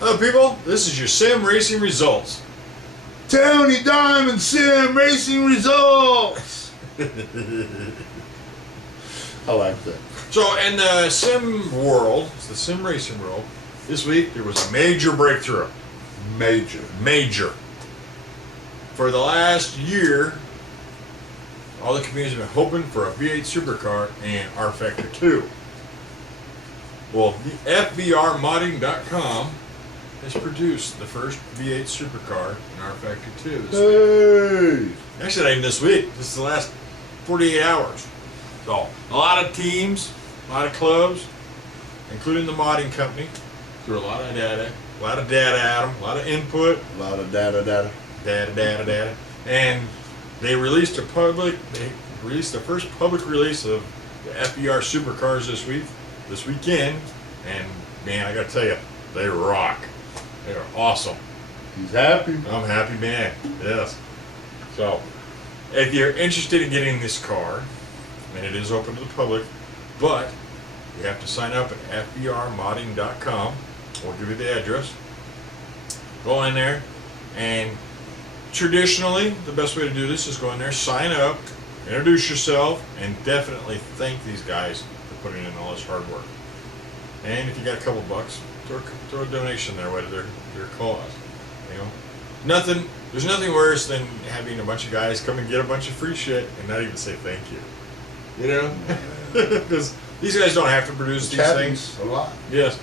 Hello, people. This is your sim racing results. Tony Diamond Sim Racing Results. I like that. So, in the sim world, it's the sim racing world, this week there was a major breakthrough. Major. For the last year, all the communities have been hoping for a V8 supercar and R-Factor 2. Well, FVRmodding.com has produced the first V8 supercar in R-Factor 2 this week. Actually, not even this week. This is the last 48 hours. So, a lot of teams, a lot of clubs, including the modding company, threw a lot of data at them, a lot of input. A lot of data. Data. And they released the first public release of the FVR supercars this weekend, and man, I gotta tell you, they rock. They are awesome. He's happy. I'm happy, man. Yes. So, if you're interested in getting this car, and it is open to the public, but you have to sign up at fvrmodding.com. We'll give you the address. Go in there, and traditionally, the best way to do this is go in there, sign up, introduce yourself, and definitely thank these guys for putting in all this hard work. And if you got a couple bucks, throw a donation their way to their cause. You know, there's nothing worse than having a bunch of guys come and get a bunch of free shit and not even say thank you. You know, because these guys don't have to produce these things a lot. Yes.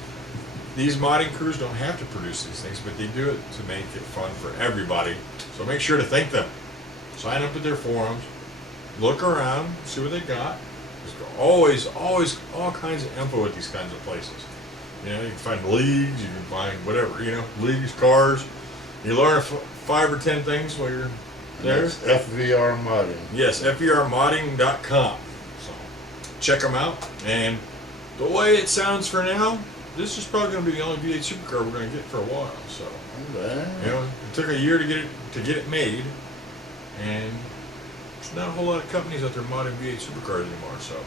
These modding crews don't have to produce these things, but they do it to make it fun for everybody. So make sure to thank them. Sign up at their forums. Look around, see what they got. There's always all kinds of info at these kinds of places. You know, you can find leagues, you can find whatever, you know, leagues, cars. You learn 5 or 10 things while you're there. That's FVR Modding. Yes, FVRmodding.com. So check them out. And the way it sounds for now, this is probably going to be the only V8 supercar we're going to get for a while. So, you know, it took a year to get it made, and there's not a whole lot of companies out there modding V8 supercars anymore. So,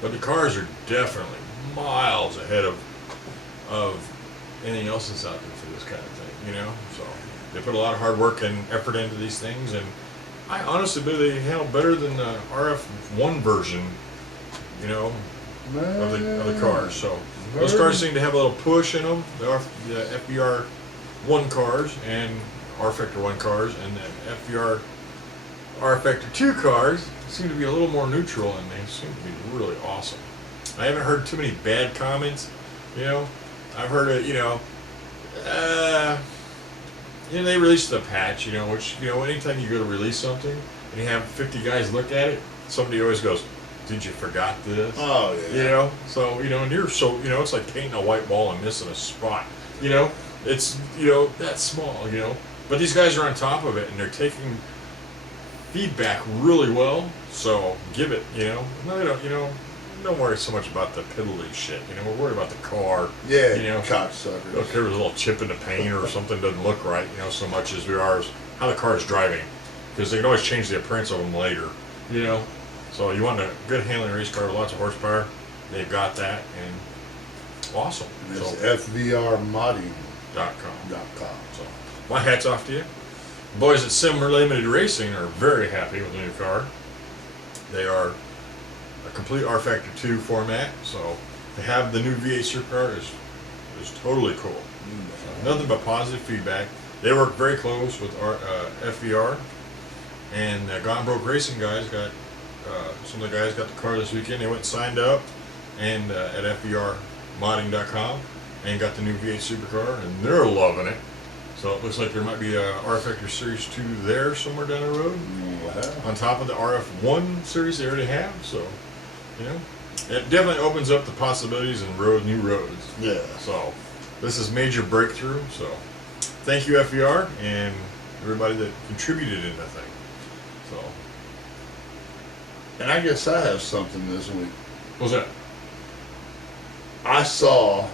but the cars are definitely miles ahead of anything else that's out there for this kind of thing. You know, so they put a lot of hard work and effort into these things, and I honestly believe they handle better than the RF1 version. You know. Of the cars. So those cars seem to have a little push in them. The FVR 1 cars and R-Factor 1 cars, and the FVR R-Factor 2 cars seem to be a little more neutral, and they seem to be really awesome. I haven't heard too many bad comments. You know, I've heard it. You know, they released the patch. You know, which anytime you go to release something and you have 50 guys look at it, somebody always goes, "Did you forgot this?" Oh, yeah. You know, so, and you're so, it's like painting a white ball and missing a spot. You know, it's, that small, But these guys are on top of it, and they're taking feedback really well, so give it, No, they don't worry so much about the piddly shit, we're worried about the car. Yeah, cocksuckers. Look, there was a little chip in the paint or something doesn't look right, so much as we are how the car is driving. Because they can always change the appearance of them later, So you want a good handling race car with lots of horsepower, they've got that, and awesome. And it's FVRmodding.com. So my hat's off to you. The boys at Sim Limited Racing are very happy with the new car. They are a complete R-Factor 2 format, so to have the new V8 supercar is totally cool. So nothing but positive feedback. They work very close with FVR, and Gone Broke Racing guys got some of the guys got the car this weekend. They went and signed up and at FVRmodding.com and got the new V8 supercar, and they're loving it. So it looks like there might be a R-Factor Series 2 there somewhere down the road. Wow. On top of the RF1 series they already have. So, it definitely opens up the possibilities and new roads. Yeah. So this is major breakthrough. So thank you, FVR, and everybody that contributed in the thing. So. And I guess I have something this week. What's that? I saw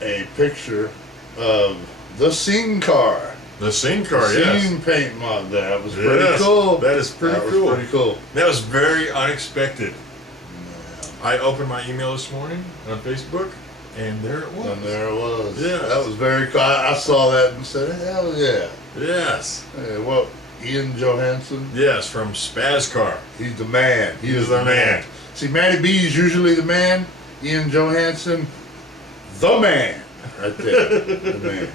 a picture of the Scene car. The Scene car, yes. Scene paint mod. That was pretty cool. That is pretty cool. Pretty cool. That was very unexpected. I opened my email this morning on Facebook, And there it was. And there it was. Yeah. That was very cool. I saw that and said, hell yeah. Yes. Hey, what? Ian Johansson? Yes, from Spazcar. He's the man. He is the man. See, Matty B is usually the man. Ian Johansson, the man. Right there. The man.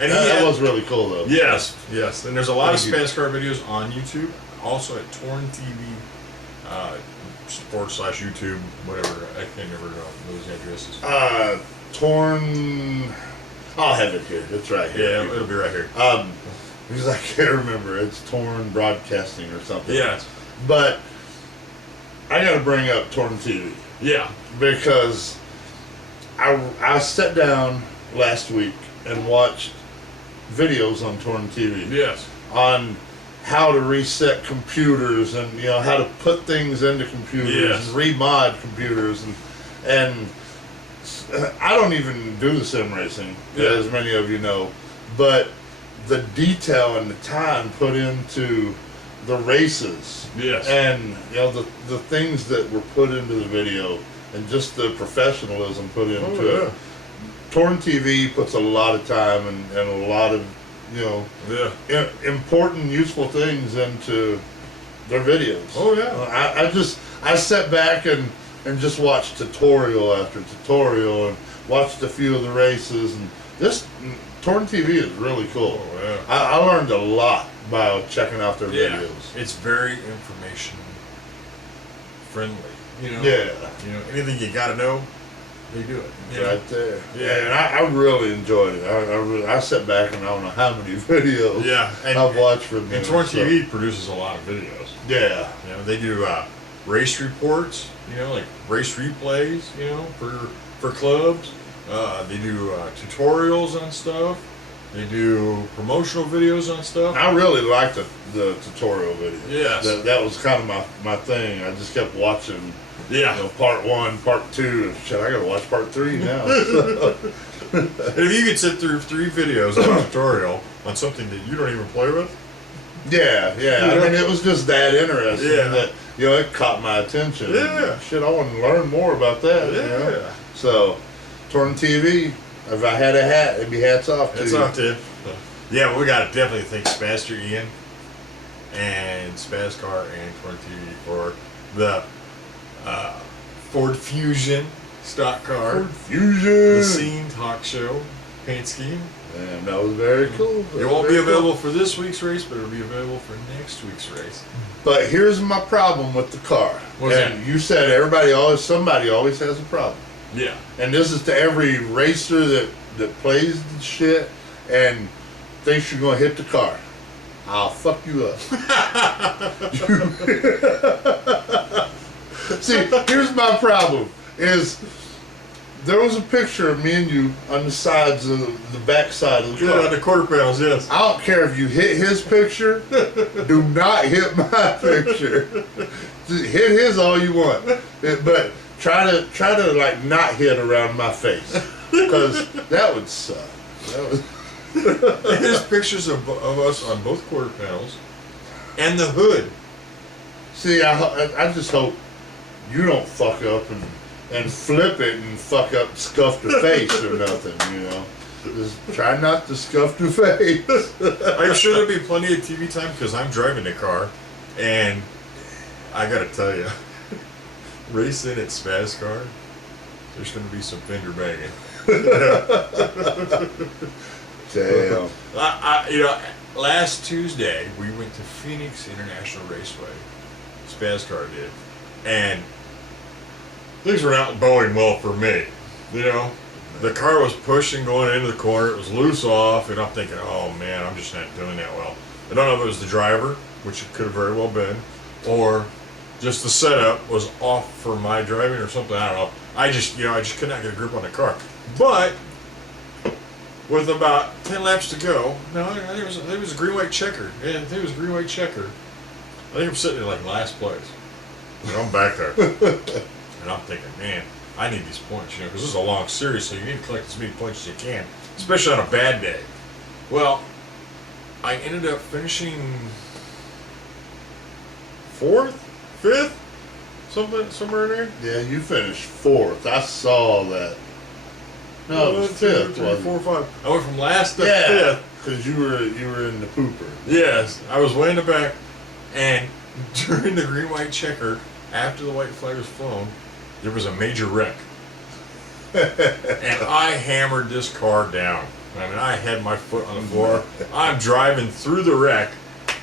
And that was really cool, though. Yes, yes. And there's a lot of Thank you. Spazcar videos on YouTube. Also at Torn TV /YouTube, whatever. I can't remember those addresses. Torn. I'll have it here. It's right here. Yeah, it'll be right here. Because I can't remember. It's Torn Broadcasting or something. Yeah. But I got to bring up Torn TV. Yeah. Because I sat down last week and watched videos on Torn TV. Yes. On how to reset computers and how to put things into computers Yes. and remod computers and I don't even do the sim racing, as many of you know, but the detail and the time put into the races, Yes. and the things that were put into the video and just the professionalism put into it. Torn TV puts a lot of time and a lot of important, useful things into their videos. Oh yeah. I sat back and just watched tutorial after tutorial and watched a few of the races, and this Torn TV is really cool. Oh yeah. I learned a lot by checking out their videos. It's very information friendly. Yeah. Anything you gotta know, they do it. Right there. Yeah. And I really enjoyed it. I sat back and I don't know how many videos I've watched from them. And Torn TV produces a lot of videos. Yeah. They do race reports, like race replays, for clubs. They do tutorials on stuff. They do promotional videos on stuff. I really liked the tutorial video. Yes. That was kind of my thing. I just kept watching. Part 1, part 2. Shit, I gotta watch part 3 now. And if you could sit through 3 videos on a tutorial on something that you don't even play with. Yeah. I mean, it was just that interesting that it caught my attention. Yeah. Shit, I want to learn more about that. Yeah. So, Torn TV. If I had a hat, it'd be hats off to you. Hats off to you. Yeah, we gotta definitely thank Spazster Ian and Spazcar and Torn TV for the Ford Fusion stock car. Ford Fusion. The Scene Talk Show paint scheme. And that was very cool. It won't be available for this week's race, but it'll be available for next week's race. But here's my problem with the car. What's and that? You said somebody always has a problem. Yeah. And this is to every racer that plays the shit and thinks you're gonna hit the car. I'll fuck you up. See, here's my problem is there was a picture of me and you on the sides of the back side of the car. Yeah, the quarter panels, yes. I don't care if you hit his picture. Do not hit my picture. Just hit his all you want, but try to like not hit around my face, because that would suck. There's pictures of us on both quarter panels and the hood. See, I just hope you don't fuck up and flip it and fuck up, scuff the face or nothing. Just try not to scuff the face. I'm sure there'll be plenty of TV time because I'm driving the car, and I gotta tell you, racing at Spazcar, there's gonna be some fender banging. Damn. Last Tuesday we went to Phoenix International Raceway. Spazcar did, and things were not going well for me. The car was pushing going into the corner. It was loose off, and I'm thinking, oh man, I'm just not doing that well. I don't know if it was the driver, which it could have very well been, or just the setup was off for my driving or something. I don't know. I just could not get a grip on the car. But with about 10 laps to go, there was a green-white checker. Yeah, I think it was a green-white checker. I think I'm sitting in like last place. I'm back there. And I'm thinking, man, I need these points, because this is a long series, so you need to collect as many points as you can, especially on a bad day. Well, I ended up finishing 4th, 5th, somewhere in there. Yeah, you finished 4th. I saw that. No, it was 1, 2, fifth, 3, wasn't 4, 5. I went from last to Yeah, fifth. because you were in the pooper. Yes, I was way in the back, and during the green white checker, after the white flag was flown, there was a major wreck, and I hammered this car down. I mean, I had my foot on the floor. I'm driving through the wreck,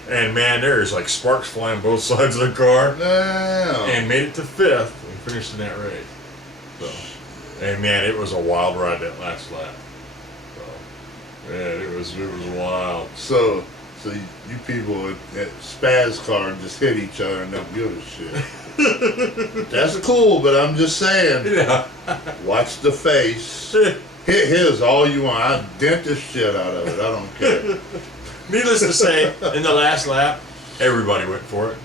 and man, there's like sparks flying both sides of the car, No. and made it to fifth and finished in that race. So, and man, it was a wild ride that last lap. So, man, it was wild. So you people at Spaz car just hit each other and don't give a shit. That's cool, but I'm just saying, Yeah. watch the face. Hit his all you want. I dent the shit out of it. I don't care. Needless to say, in the last lap, everybody went for it.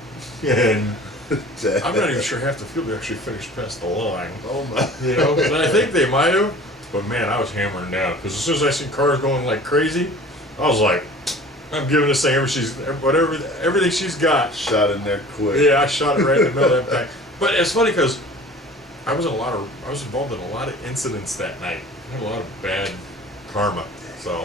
And I'm not even sure half the field actually finished past the line. Oh my. You know, and I think they might have, but man, I was hammering down because as soon as I seen cars going like crazy, I was like, I'm giving this thing everything she's got. Shot in there quick. Yeah, I shot it right in the middle of that pack. But it's funny because I was involved in a lot of incidents that night. I had a lot of bad karma, so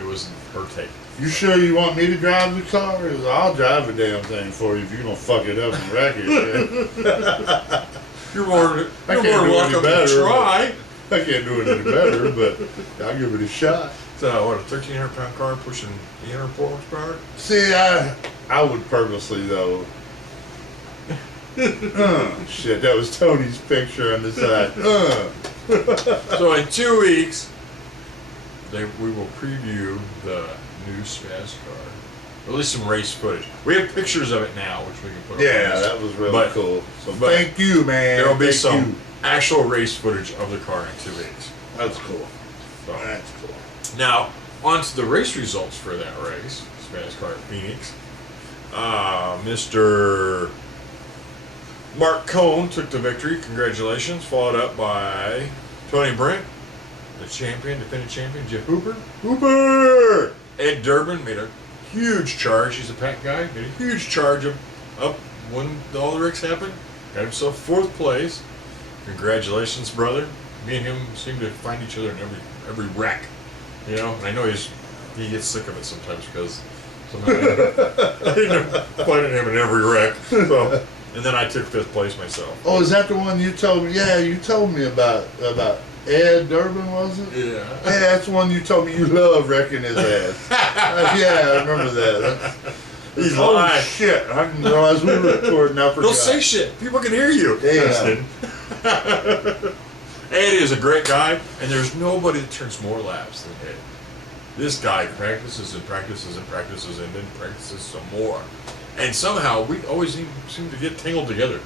it was her take. You sure you want me to drive the car? 'Cause I'll drive the damn thing for you if you're gonna fuck it up and wreck it. Man. You're more can't do any welcome better, to try. I can't do it any better, but I'll give it a shot. So what, a 1,300-pound car pushing 800 horsepower? See, I would purposely though. Shit, that was Tony's picture on the side. So in 2 weeks, we will preview the new Spaz car. At least some race footage. We have pictures of it now, which we can put up. Yeah, on this. that was really cool. So but thank you, man. There will be Thank some you. actual race footage of the car in 2 weeks. That's cool. So, That's cool. now, on to the race results for that race. Spaz car at Phoenix. Mr. Mark Cohn took the victory. Congratulations. Followed up by Tony Brent, the champion, defending champion, Jeff Hooper. Hooper! Ed Durbin made a huge charge. He's a pack guy. Made a huge charge up when all the wrecks happened. Got himself 4th place. Congratulations, brother. Me and him seem to find each other in every wreck. You know, and I know he gets sick of it sometimes because somehow I end up finding him in every wreck. So, and then I took 5th place myself. Oh, is that the one you told me? Yeah, you told me about Ed Durbin, was it? Yeah. Hey, that's the one you told me you love wrecking his ass. Yeah, I remember that. He's oh lying. shit! I didn't realize we were recording. I forgot. Don't say shit. People can hear you. Yeah. Ed is a great guy, and there's nobody that turns more laps than Ed. This guy practices and practices and practices and then practices some more. And somehow we always seem to get tangled together.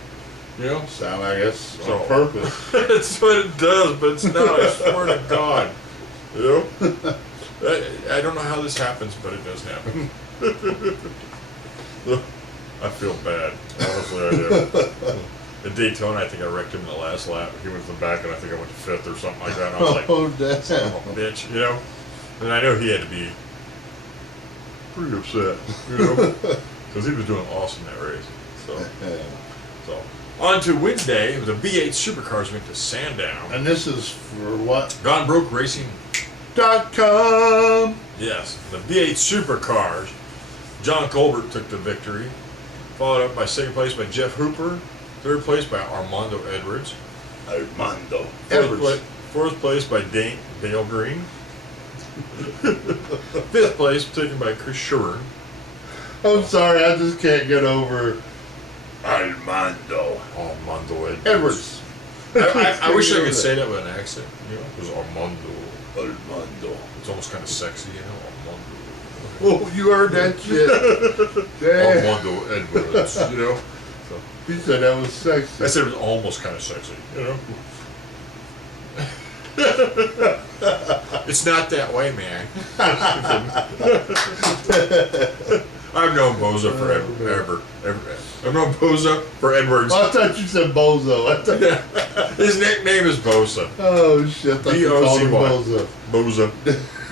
You know? Sound like it's So- on purpose. That's what it does, but it's not, I swear to God. You know? I don't know how this happens, but it does happen. I feel bad. Honestly, I do. At Daytona, I think I wrecked him in the last lap. He went to the back, and I think I went to 5th or something like that. And I was like, Oh, that's son of a bitch, you know? And I know he had to be pretty upset, you know? Because he was doing awesome that race. So on to Wednesday, the V8 supercars went to Sandown. And this is for what? Gone Broke Racing. .com. Yes, the V8 supercars. John Colbert took the victory, followed up by 2nd place by Jeff Hooper, 3rd place by Armando Edwards, Armando 4th place by Dale Green, 5th place taken by Chris Sherburne. I'm sorry, I just can't get over Armando Armando Edwards. I wish I could say that with an accent, you know, because Armando. It's almost kind of sexy, you know, Armando. Oh, you heard that shit. Damn. Armando Edwards, you know. So, He said that was sexy. I said it was almost kind of sexy, you know. It's not that way, man. I've known Boza forever. I've known Boza for Edwards. I thought you said Bozo. I thought, His nickname is Boza. oh shit! I thought you called him B-O-Z-Y. Bozo.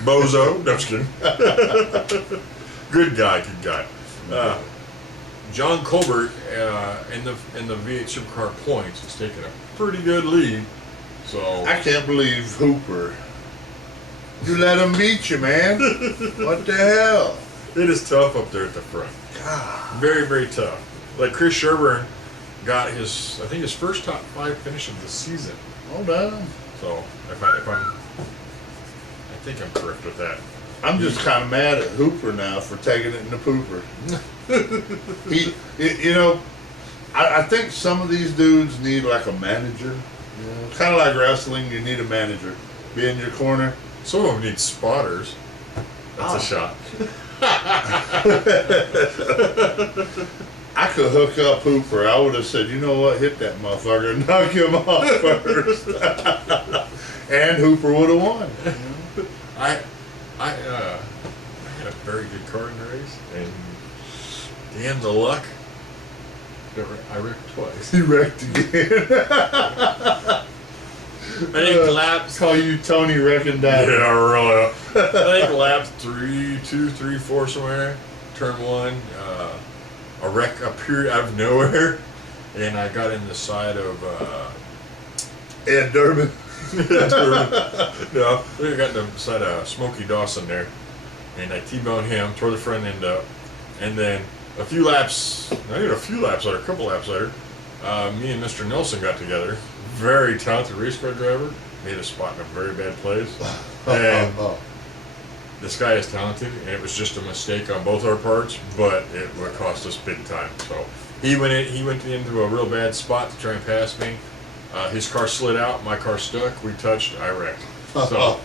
Bozo. No, I'm just kidding. Good guy. John Colbert in the V8 Supercar points has taken a pretty good lead. So I can't believe Hooper. You let him beat you, man. What the hell? it is tough up there at the front. God. Very, very tough. Like Chris Sherburne got his first top 5 finish of the season. Hold on. So I think I'm correct with that. I'm just kind of mad at Hooper now for taking it in the pooper. I think some of these dudes need like a manager. Kind of like wrestling, you need a manager. Be in your corner. Some of them need spotters. That's a shot. I could hook up Hooper. I would have said, you know what, hit that motherfucker and knock him off first. And Hooper would have won. I had a very good car in the race, and damn the luck. I wrecked twice. He wrecked again. I think laps. Call you Tony Wrecking Daddy. Yeah, really. I think laps 3, 2, 3, 4 somewhere. Turn 1, a wreck appeared out of nowhere, and I got in the side of Ed Durbin. No, we got in the side of Smokey Dawson there, and I T-boned him, tore the front end up, and then a few laps later, a couple laps later, me and Mr. Nelson got together. Very talented race car driver, made a spot in a very bad place. And this guy is talented, and it was just a mistake on both our parts, but it would cost us big time. So he went into a real bad spot to try and pass me. His car slid out, my car stuck, we touched, I wrecked. So,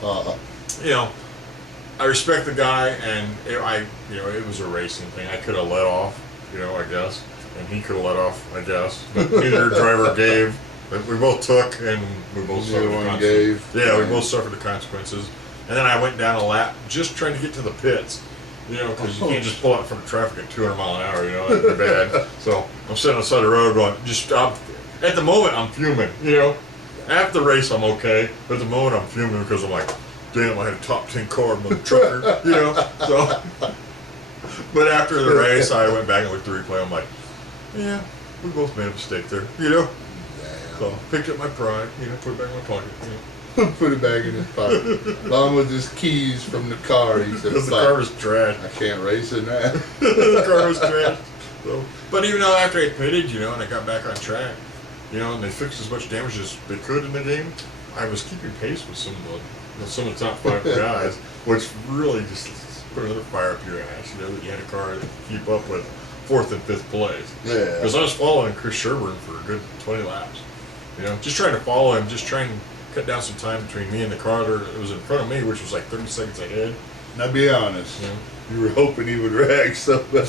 I respect the guy, and it was a racing thing. I could have let off, I guess, and he could have let off, I guess, but neither driver gave. But we both took, and we both suffered the consequences. Yeah, we both suffered the consequences. And then I went down a lap just trying to get to the pits, because you can't just pull out from traffic at 200 mile an hour, that'd be bad. So I'm sitting on the side of the road going, at the moment I'm fuming, After the race I'm okay, but at the moment I'm fuming because I'm like, damn, I had a top 10 car with a trucker, So, but after the race I went back and looked at the replay, I'm like, yeah, we both made a mistake there, So picked up my pride, put it back in my pocket, Put it back in his pocket. Along with his keys from the car. He said, because the car was trash. I can't race in that. The car was trash. So, but even though after I pitted, and I got back on track, and they fixed as much damage as they could in the game, I was keeping pace with some of the top 5 guys, which really just put another fire up your ass, that you had a car to keep up with 4th and 5th place. Yeah. Because I was following Chris Sherburne for a good 20 laps. Just trying to follow him, just trying to cut down some time between me and the car that was in front of me, which was like 30 seconds ahead. Now be honest. You were hoping he would wreck something.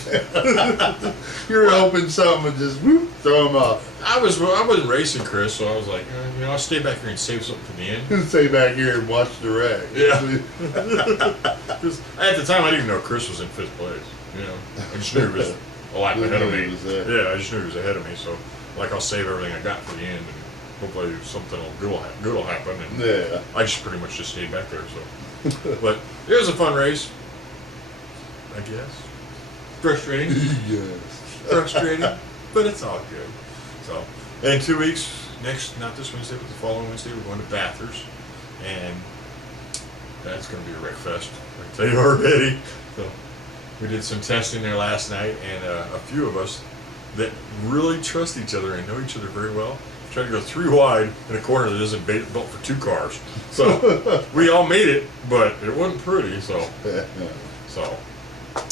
You were hoping something would just throw him off. I wasn't racing Chris, so I was like, I'll stay back here and save something for the end. Stay back here and watch the wreck. Yeah. Because at the time I didn't even know Chris was in 5th place. I just knew he was a lap ahead of me. Yeah, I just knew he was ahead of me. So I'll save everything I got for the end, and hopefully something good will happen. And yeah. I just pretty much just stayed back there. So, but it was a fun race. I guess. Frustrating. Yes. Frustrating, but it's all good. So, in 2 weeks, not this Wednesday, but the following Wednesday, we're going to Bathurst, and that's going to be a wreck fest. I can tell you already. So, we did some testing there last night, and a few of us that really trust each other and know each other very well tried to go 3 wide in a corner that isn't built for 2 cars. So, we all made it, but it wasn't pretty. So.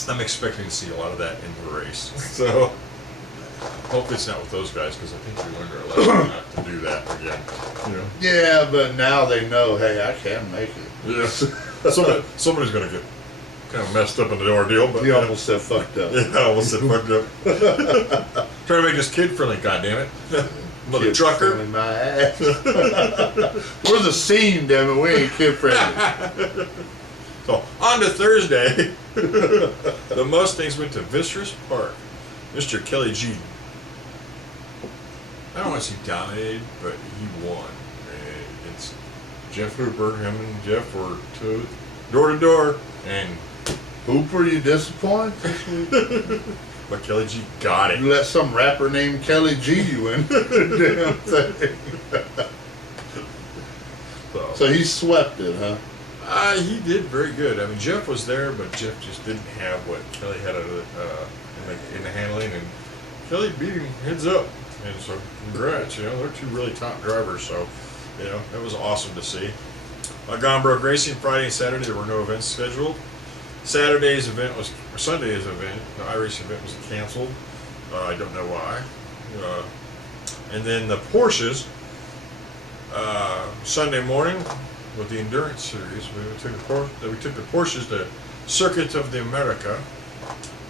I'm expecting to see a lot of that in the race. So, hopefully it's not with those guys, because I think we learned our lesson not to do that again. Yeah, but now they know, hey, I can make it. Yes. Somebody's going to get kind of messed up in the ordeal. But he almost said fucked up. Yeah, I almost said fucked up. Trying to make this kid friendly, goddammit. Mother trucker. My ass. We're the scene, damn it. We ain't kid friendly. So, on to Thursday, the Mustangs went to Vistris Park. Mr. Kelly G. I don't want to say dominated, but he won. And it's Jeff Hooper. Him and Jeff were door to door. And Hooper, you disappointed this week? But Kelly G got it. You let some rapper named Kelly G you in. Damn thing. So he swept it, huh? He did very good. I mean, Jeff was there, but Jeff just didn't have what Kelly had in the handling, and Kelly beat him heads up. And so, congrats. They're two really top drivers. So, that was awesome to see. Gone Broke Racing Friday and Saturday. There were no events scheduled. Sunday's event, the iRace event, was canceled. I don't know why. And then the Porsches, Sunday morning with the Endurance Series, we took the Porsches to Circuit of the America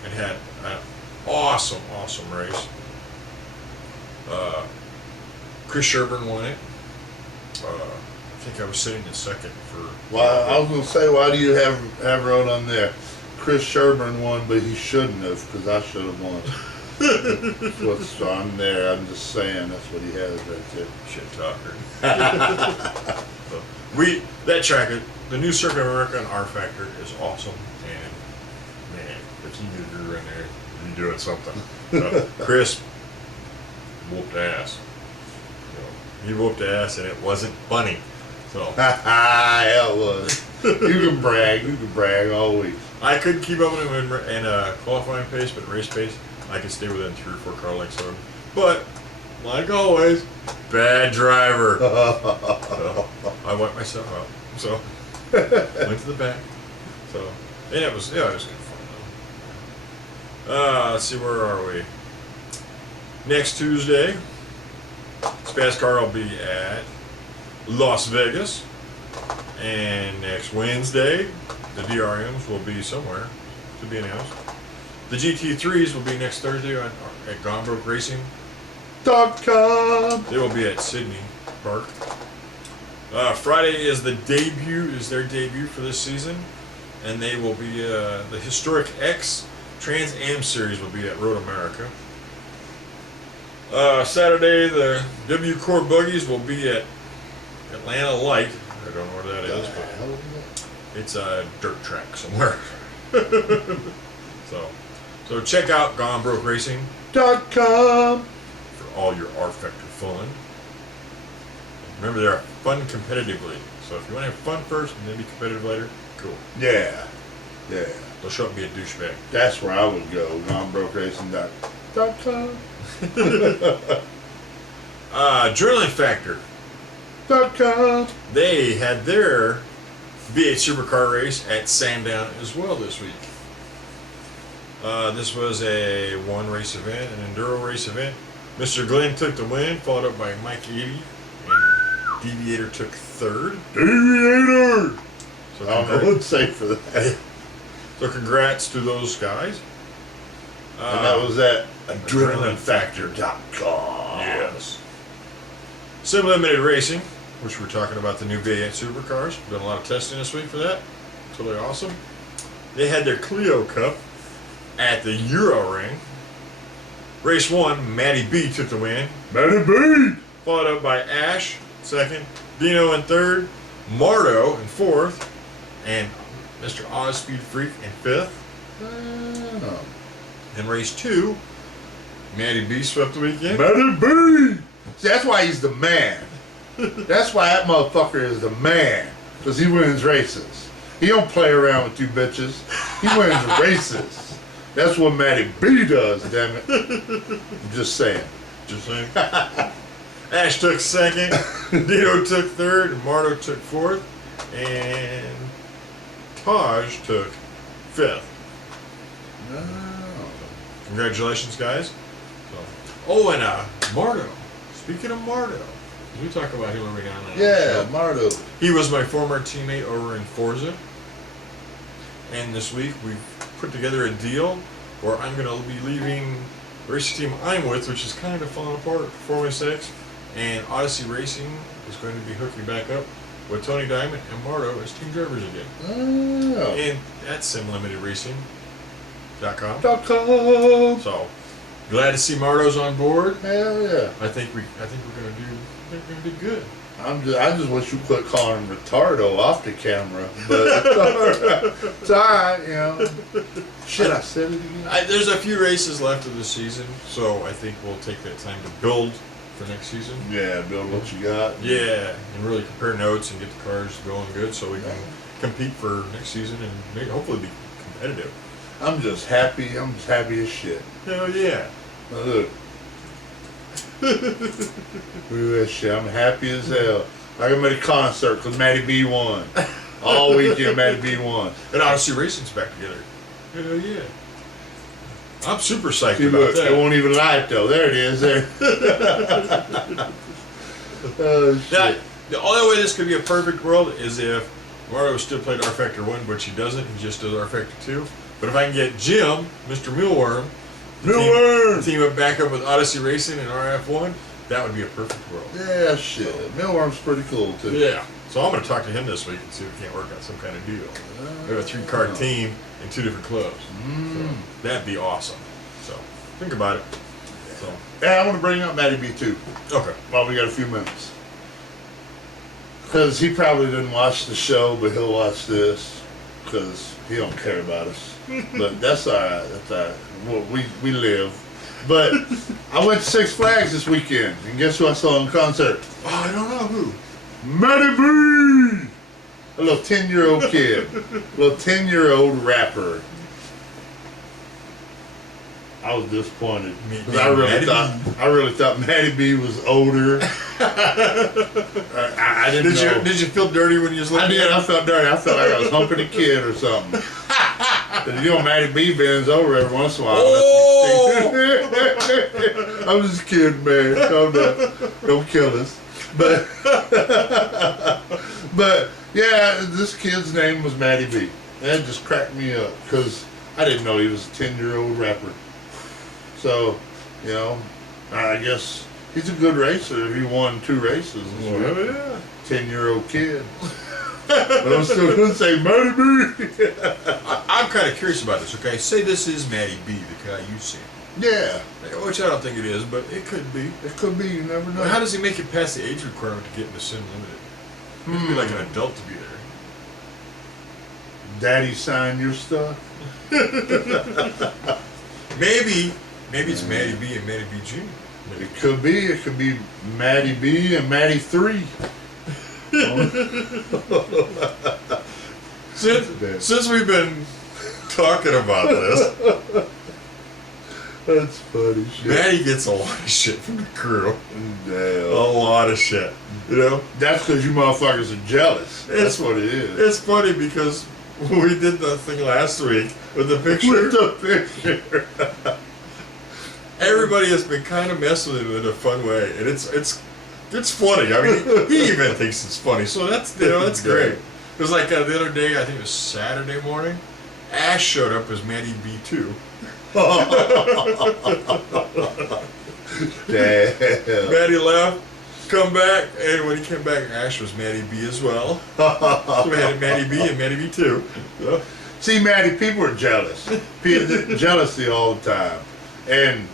and had an awesome race. Chris Sherburne won it. I think I was sitting in second for. Well, I was going to say, why do you have wrote on there? Chris Sherburne won, but he shouldn't have, because I should have won. That's what's on there. I'm just saying, that's what he has right there. Shit talker. So, that track, the new Circuit of America and R Factor is awesome, and man, if you get Drew in there, you're doing something. So, Chris whooped ass. He whooped ass, and it wasn't funny. So hell it was. You can brag all week. I couldn't keep up with him in qualifying pace, but in race pace, I could stay within 3 or 4 car lengths of him. But like always, bad driver. So I wiped myself out. So went to the back. So and it was good fun though. Let's see, where are we? Next Tuesday, SPASCAR will be at Las Vegas, and next Wednesday, the DRMs will be somewhere to be announced. The GT3s will be next Thursday at Gone Broke Racing. .com. They will be at Sydney Park. Friday is their debut for this season, and they will be the Historic X Trans Am Series will be at Road America. Saturday, the W Core Buggies will be at Atlanta Light. I don't know where that is, but it's a dirt track somewhere. So check out Gone Broke Racing.com for all your R Factor fun. Remember, they're fun competitively. So if you want to have fun first and then be competitive later, cool. Yeah. They'll show up and be a douchebag. That's where I would go. GoneBrokeRacing.com. Adrenaline Factor.com. They had their V8 Supercar race at Sandown as well this week. This was a one race event, an enduro race event. Mr. Glenn took the win, followed up by Mike Eady, and Deviator took third. Deviator! So I would say for that. So congrats to those guys. And that was at AdrenalineFactor.com. Yes. Sim Limited Racing, which we're talking about the new V8 Supercars. We've done a lot of testing this week for that. It's really awesome. They had their Clio Cup at the Euro Ring. Race 1, Matty B took the win. Matty B! Followed up by Ash, second. Dino in third. Mardo in fourth. And Mr. Oz Speed Freak in fifth. In race 2, Matty B swept the weekend. Matty B! See, that's why he's the man. That's why that motherfucker is the man. Because he wins races. He don't play around with you bitches. He wins races. That's what Matty B does, damn it. I'm just saying. Ash took second. Dino took third. And Mardo took fourth. And Taj took fifth. Congratulations, guys. And Mardo. Speaking of Mardo, we talk about him every now and then. Yeah, Mardo. He was my former teammate over in Forza. And this week we've put together a deal where I'm going to be leaving the racing team I'm with, which is kind of falling apart, 416, and Odyssey Racing is going to be hooking back up with Tony Diamond and Mardo as team drivers again. Oh. And that's SimLimitedRacing.com. So glad to see Mardo's on board. Hell yeah! I think we're gonna do good. I just wish you quit calling him retardo off the camera, but it's alright, you know. Shit, I said it again. There's a few races left of the season, so I think we'll take that time to build for next season. Yeah, build what you got. Yeah, and really compare notes and get the cars going good so we can compete for next season and maybe hopefully be competitive. I'm just happy. I'm just happy as shit. Hell yeah. Now look. Look at that shit. I'm happy as hell. Like I'm at a concert because Matty B won. All weekend, Matty B won. And Odyssey Racing's back together. Hell yeah. I'm super psyched See, about look, that. it won't even light though. There it is. There. Oh shit. Now, the only way this could be a perfect world is if Mario still played R Factor 1, but he doesn't. He just does R Factor 2. But if I can get Jim, Mr. Mealworm, team up back up with Odyssey Racing and RF1, that would be a perfect world. Yeah, shit. Mealworm's pretty cool too. Yeah. So I'm going to talk to him this week and see if we can't work out some kind of deal. We have a 3-car team in 2 different clubs. So that'd be awesome. So think about it. So Yeah, I want to bring up Matty B too. okay. While we got a few minutes. Because he probably didn't watch the show, but he'll watch this. Because he don't care about us. But that's alright. That's alright. Well, we live. But I went to Six Flags this weekend. And guess who I saw in concert? Oh, I don't know who. Matty B! A little 10-year-old kid. A little 10-year-old rapper. I was disappointed. Because I really thought Matty B was older. I didn't know. Did you feel dirty when you was looking I did. at him? I felt dirty. I felt like I was humping a kid or something. But you know, Matty B bends over every once in a while. Oh! I'm just kidding, man. Calm down. Don't kill us. But yeah, this kid's name was Matty B. That just cracked me up because I didn't know he was a 10-year-old rapper. So, you know, I guess he's a good racer if he won 2 races. Well, yeah. 10-year-old kid. But I'm still going to say Matty B. I'm kind of curious about this, okay? Say this is Matty B, the guy you see. Yeah. Which I don't think it is, but it could be. It could be. You never know. But how does he make it past the age requirement to get into Sim Limited? He has to be like an adult to be there. Daddy sign your stuff? Maybe it's Matty B and Matty B Jr. It could be. It could be Matty B and Matty 3. Since we've been talking about this, that's funny shit. Matty gets a lot of shit from the crew. Damn. A lot of shit. You know? That's because you motherfuckers are jealous. That's what it is. It's funny because we did the thing last week with the picture. With the picture. Everybody has been kind of messing with it in a fun way, and it's funny. I mean, he even thinks it's funny, so that's great. It was like the other day, I think it was Saturday morning. Ash showed up as Matty B too. Damn. Matty left, come back, and when he came back, Ash was Matty B as well. So we had Matty B and Matty B too. So. See, Matty, people are jealous. Jealousy all the time, and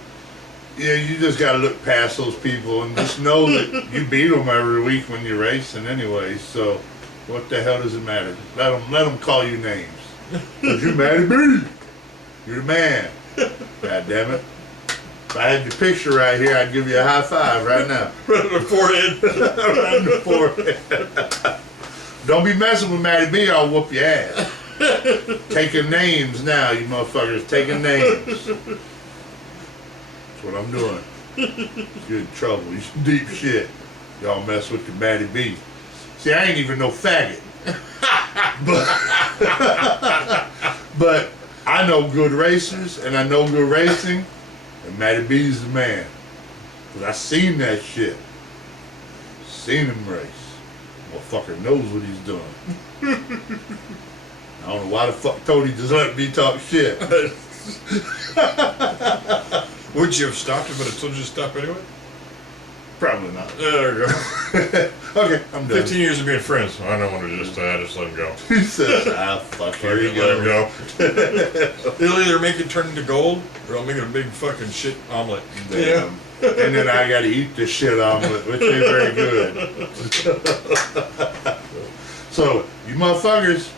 you just got to look past those people and just know that you beat them every week when you're racing anyway. So, what the hell does it matter? Let them call you names. 'Cause you're Matty B. You're the man. God damn it. If I had your picture right here, I'd give you a high five right now. Right on the forehead. Right on the forehead. Don't be messing with Matty B, I'll whoop your ass. Taking names now, you motherfuckers. Taking names. That's what I'm doing. You're in trouble. You're some deep shit. Y'all mess with the Matty B. See, I ain't even no faggot. But I know good racers, and I know good racing, and Matty B's the man. Because I seen that shit. Seen him race. Motherfucker knows what he's doing. I don't know why the fuck Tony just let me talk shit. Would you have stopped if I told you to stop anyway? Probably not. There you go. Okay, I'm done. 15 years of being friends. I don't want to just let him go. He says, fuck, here you Let him go. go. They'll either make it turn into gold, or I'll make it a big fucking shit omelet. Damn. And then I gotta eat the shit omelet, which ain't very good. So, you motherfuckers,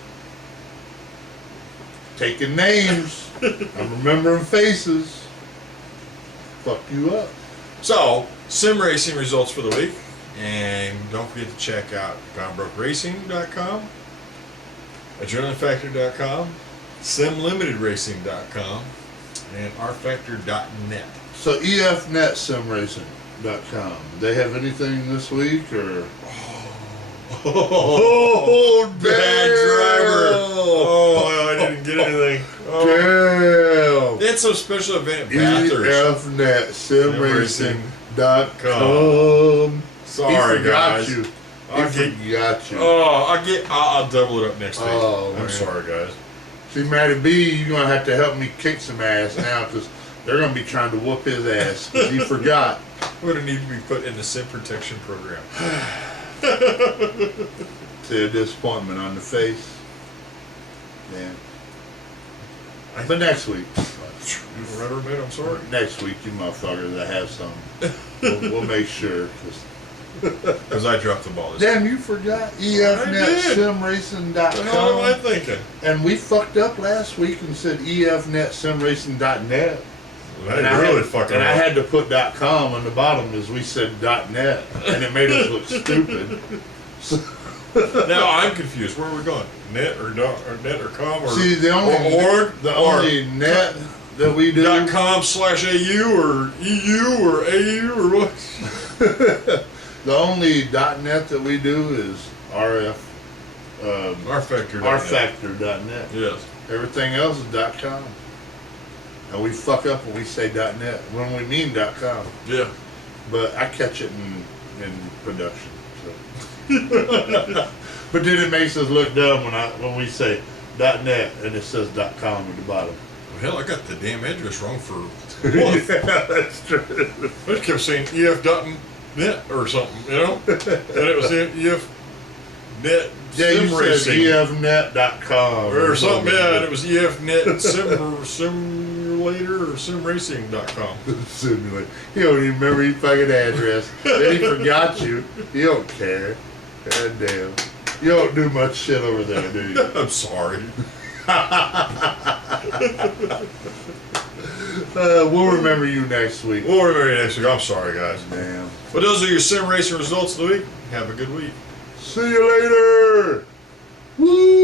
taking names, I'm remembering faces, fuck you up. So, sim racing results for the week. And don't forget to check out GoneBrokeRacing.com, AdrenalineFactor.com, SimLimitedRacing.com, and RFactor.net. So EFNetSimRacing.com. They have anything this week or? Oh, bad driver! Oh, I didn't get anything. Oh. Damn! They had some special event at Bathurst. EFNetSimRacing.com. Sorry, guys. You. I'll double it up next week. Oh, I'm sorry, guys. See, Matty B, you're gonna have to help me kick some ass now because they're gonna be trying to whoop his ass because he forgot. We're gonna need to be put in the sim protection program. See a disappointment on the face. Yeah. But next week. I'm sorry. Next week, you motherfuckers, I have some. We'll make sure. Because I dropped the ball. Damn, you forgot EFNetSimRacing.com. What the hell am I thinking? And we fucked up last week and said EFNetSimRacing.net. And I had to put .com on the bottom as we said .net, and it made us look stupid. So now I'm confused. Where are we going? Net or com or see the only net that we do .com/au or EU or AU or what? The only .net that we do is RFactor.net. Yes. Everything else is .com. And we fuck up when we say .net when we mean .com. Yeah. But I catch it in production. So. But then it makes us look dumb when we say .net and it says .com at the bottom. Well, hell, I got the damn address wrong for a month. Yeah, that's true. I just kept saying EF.net or something, you know? And it was EFNet Sim Racing. EFNet.com. Or something, yeah, and it was EFNet Simulator or SimRacing.com. Simulator. He don't even remember his fucking address. Then he forgot you. You don't care. God damn. You don't do much shit over there, do you? I'm sorry. We'll remember you next week. We'll remember you next week. I'm sorry, guys. Damn. But those are your sim racing results of the week. Have a good week. See you later. Woo!